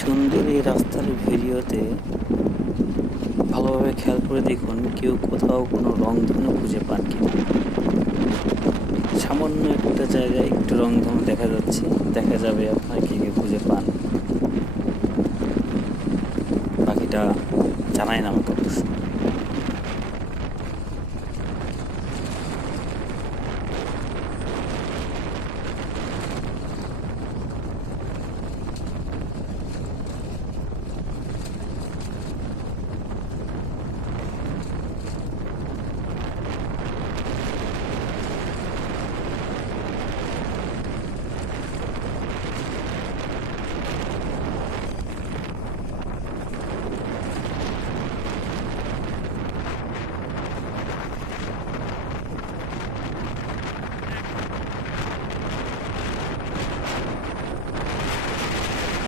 সুন্দর এই রাস্তার ভিডিওতে ভালোভাবে খেয়াল করে দেখুন, কেউ কোথাও কোনো রংধনু খুঁজে পান কিনা। সামান্য একটা জায়গায় একটু রংধনু দেখা যাচ্ছে, দেখা যাবে আপনার কে কে খুঁজে পান। বাকিটা জানাই না আমাকে।